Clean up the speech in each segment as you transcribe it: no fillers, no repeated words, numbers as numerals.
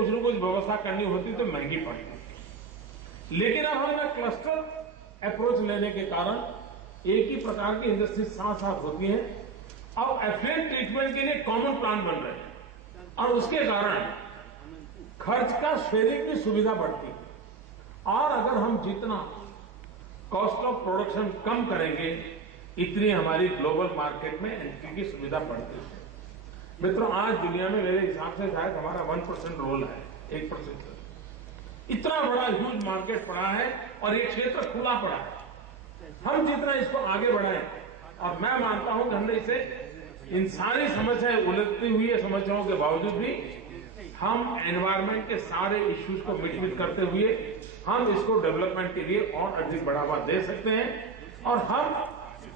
कुछ न कुछ व्यवस्था करनी होती तो महंगी पड़ती। लेकिन अब हमने क्लस्टर अप्रोच लेने के कारण एक ही प्रकार की इंडस्ट्री साथ साथ होती है। अब एफ्लुएंट ट्रीटमेंट के लिए कॉमन प्लान बन रहे हैं और उसके कारण खर्च का शेयरिंग की सुविधा बढ़ती है। और अगर हम जितना कॉस्ट ऑफ प्रोडक्शन कम करेंगे इतनी हमारी ग्लोबल मार्केट में एंट्री की सुविधा बढ़ती है। मित्रों, आज दुनिया में मेरे हिसाब से शायद हमारा 1% रोल है, 1%। इतना बड़ा ह्यूज मार्केट पड़ा है और ये क्षेत्र खुला पड़ा है। हम जितना इसको आगे बढ़ाएं, और मैं मानता हूं कि हमने इसे इन सारी समस्याएं उलझती हुई समस्याओं के बावजूद भी हम एनवायरमेंट के सारे इश्यूज को मिट करते हुए हम इसको डेवलपमेंट के लिए और अधिक बढ़ावा दे सकते हैं और हम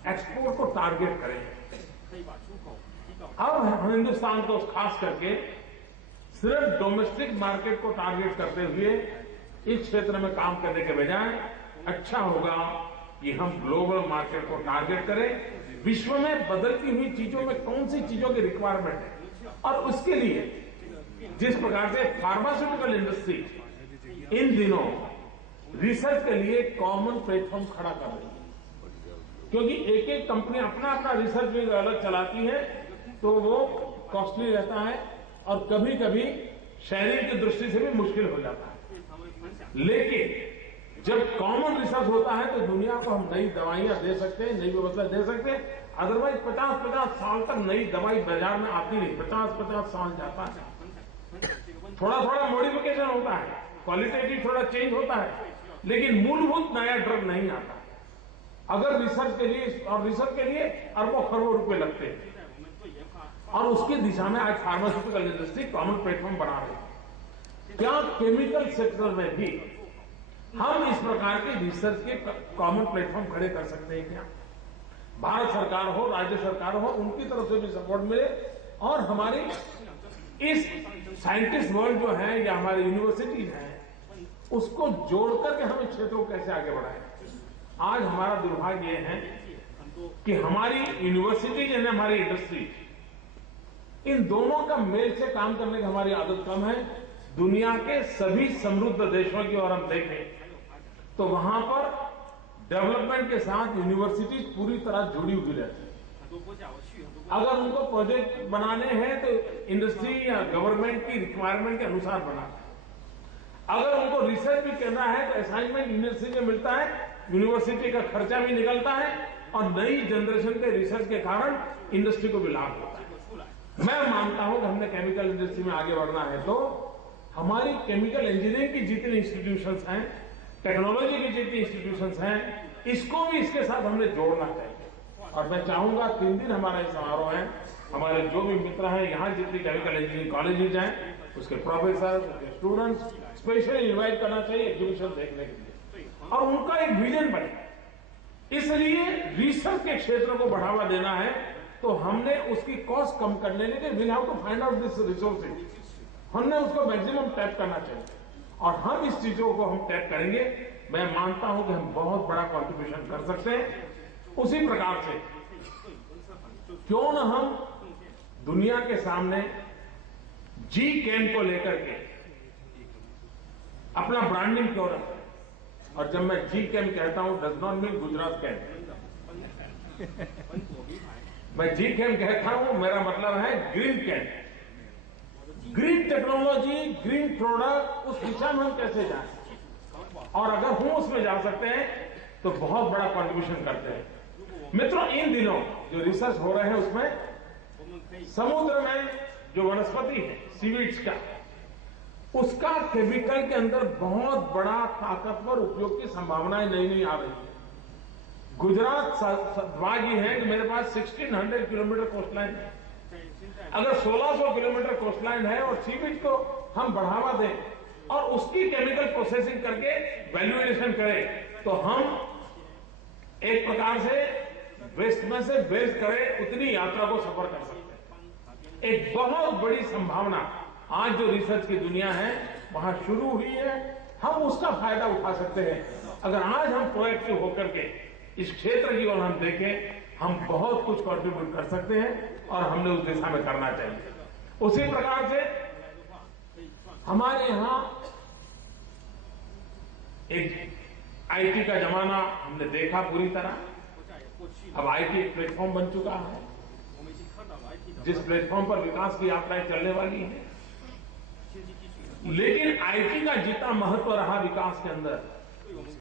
एक्सपोर्ट को टारगेट करें। अब हम हिंदुस्तान को खास करके सिर्फ डोमेस्टिक मार्केट को टारगेट करते हुए इस क्षेत्र में काम करने के बजाय अच्छा होगा कि हम ग्लोबल मार्केट को टारगेट करें। विश्व में बदलती हुई चीजों में कौन सी चीजों की रिक्वायरमेंट है और उसके लिए जिस प्रकार से फार्मास्यूटिकल इंडस्ट्री इन दिनों रिसर्च के लिए कॉमन प्लेटफॉर्म खड़ा कर रही है, क्योंकि एक एक कंपनी अपना अपना रिसर्च भी अलग चलाती है तो वो कॉस्टली रहता है और कभी कभी शेयरिंग की दृष्टि से भी मुश्किल हो जाता है। लेकिन जब कॉमन रिसर्च होता है तो दुनिया को हम नई दवाइयां दे सकते हैं, नई व्यवस्था दे सकते हैं। अदरवाइज 50-50 साल तक नई दवाई बाजार में आती नहीं, 50-50 साल जाता है। थोड़ा थोड़ा मॉडिफिकेशन होता है, क्वालिटेटिव थोड़ा चेंज होता है, लेकिन मूलभूत नया ड्रग नहीं आता अगर रिसर्च के लिए अरबों खरबों रुपए लगते हैं। और उसकी दिशा में आज फार्मास्यूटिकल इंडस्ट्री कॉमन प्लेटफॉर्म बना रही है। क्या केमिकल सेक्टर में भी हम इस प्रकार के रिसर्च के कॉमन प्लेटफॉर्म खड़े कर सकते हैं? क्या भारत सरकार हो, राज्य सरकार हो, उनकी तरफ से भी सपोर्ट मिले और हमारी इस साइंटिस्ट वर्ल्ड जो है या हमारी यूनिवर्सिटीज हैं उसको जोड़ करके हम इस क्षेत्र को कैसे आगे बढ़ाएं। आज हमारा दुर्भाग्य यह है कि हमारी यूनिवर्सिटीज और हमारी इंडस्ट्री इन दोनों का मेल से काम करने की हमारी आदत कम है। दुनिया के सभी समृद्ध देशों की ओर हम देखें तो वहां पर डेवलपमेंट के साथ यूनिवर्सिटीज पूरी तरह जुड़ी हुई रहती है। अगर उनको प्रोजेक्ट बनाने हैं तो इंडस्ट्री या गवर्नमेंट की रिक्वायरमेंट के अनुसार बनाते हैं। अगर उनको रिसर्च भी करना है तो असाइनमेंट यूनिवर्सिटी में मिलता है, यूनिवर्सिटी का खर्चा भी निकलता है और नई जनरेशन के रिसर्च के कारण इंडस्ट्री को भी लाभ होता है। मैं मानता हूं कि हमने केमिकल इंडस्ट्री में आगे बढ़ना है तो हमारी केमिकल इंजीनियरिंग की जितनी इंस्टीट्यूशंस हैं, टेक्नोलॉजी की जितनी इंस्टीट्यूशंस हैं, इसको भी इसके साथ हमने जोड़ना चाहिए। और मैं चाहूंगा 3 दिन हमारा ये समारोह है, हमारे जो भी मित्र हैं यहां जितनी केमिकल इंजीनियरिंग कॉलेजेज हैं उसके प्रोफेसर, उसके स्टूडेंट्स स्पेशली इन्वाइट करना चाहिए एग्जीबिशन देखने के लिए और उनका एक विजन बने। इसलिए रिसर्च के क्षेत्र को बढ़ावा देना है तो हमने उसकी कॉस्ट कम करने के लिए we have to find out this resources, हमने उसको मैक्सिमम टैप करना चाहिए और हम इस चीजों को हम टैप करेंगे। मैं मानता हूं कि हम बहुत बड़ा कॉन्ट्रीब्यूशन कर सकते हैं। उसी प्रकार से क्यों न हम दुनिया के सामने जी-केम को लेकर के अपना ब्रांडिंग क्यों रखें। और जब मैं जी-केम कहता हूं does not mean Gujarat chem, मैं जी-केम कहता हूं मेरा मतलब है green chem, green technology, green product, उस दिशा में हम कैसे जाएं और अगर हम उसमें जा सकते हैं तो बहुत बड़ा कॉन्ट्रीब्यूशन करते हैं। मित्रों, इन दिनों जो रिसर्च हो रहे हैं उसमें समुद्र में जो वनस्पति है सीवीड्स का, उसका केमिकल के अंदर बहुत बड़ा ताकतवर उपयोग की संभावनाएं नई नई आ रही है। गुजरात सद्भागी है कि मेरे पास 1600 किलोमीटर कोस्ट लाइन है। अगर 1600 किलोमीटर कोस्ट लाइन है और सीवीड को हम बढ़ावा दें और उसकी केमिकल प्रोसेसिंग करके वैल्यू एडिशन करें तो हम एक प्रकार से वेस्ट में से बेस्ट करें उतनी यात्रा को सफर कर सकते हैं। एक बहुत बड़ी संभावना आज जो रिसर्च की दुनिया है वहां शुरू हुई है, हम उसका फायदा उठा सकते हैं। अगर आज हम प्रोएक्टिव होकर के इस क्षेत्र की ओर हम देखें, हम बहुत कुछ कंट्रीब्यूट कर सकते हैं और हमने उस दिशा में करना चाहिए। उसी प्रकार से हमारे यहां एक आईटी का जमाना हमने देखा पूरी तरह। अब आईटी एक प्लेटफॉर्म बन चुका है, जिस प्लेटफॉर्म पर विकास की यात्राएं चलने वाली हैं। लेकिन आईटी का जितना महत्व रहा विकास के अंदर,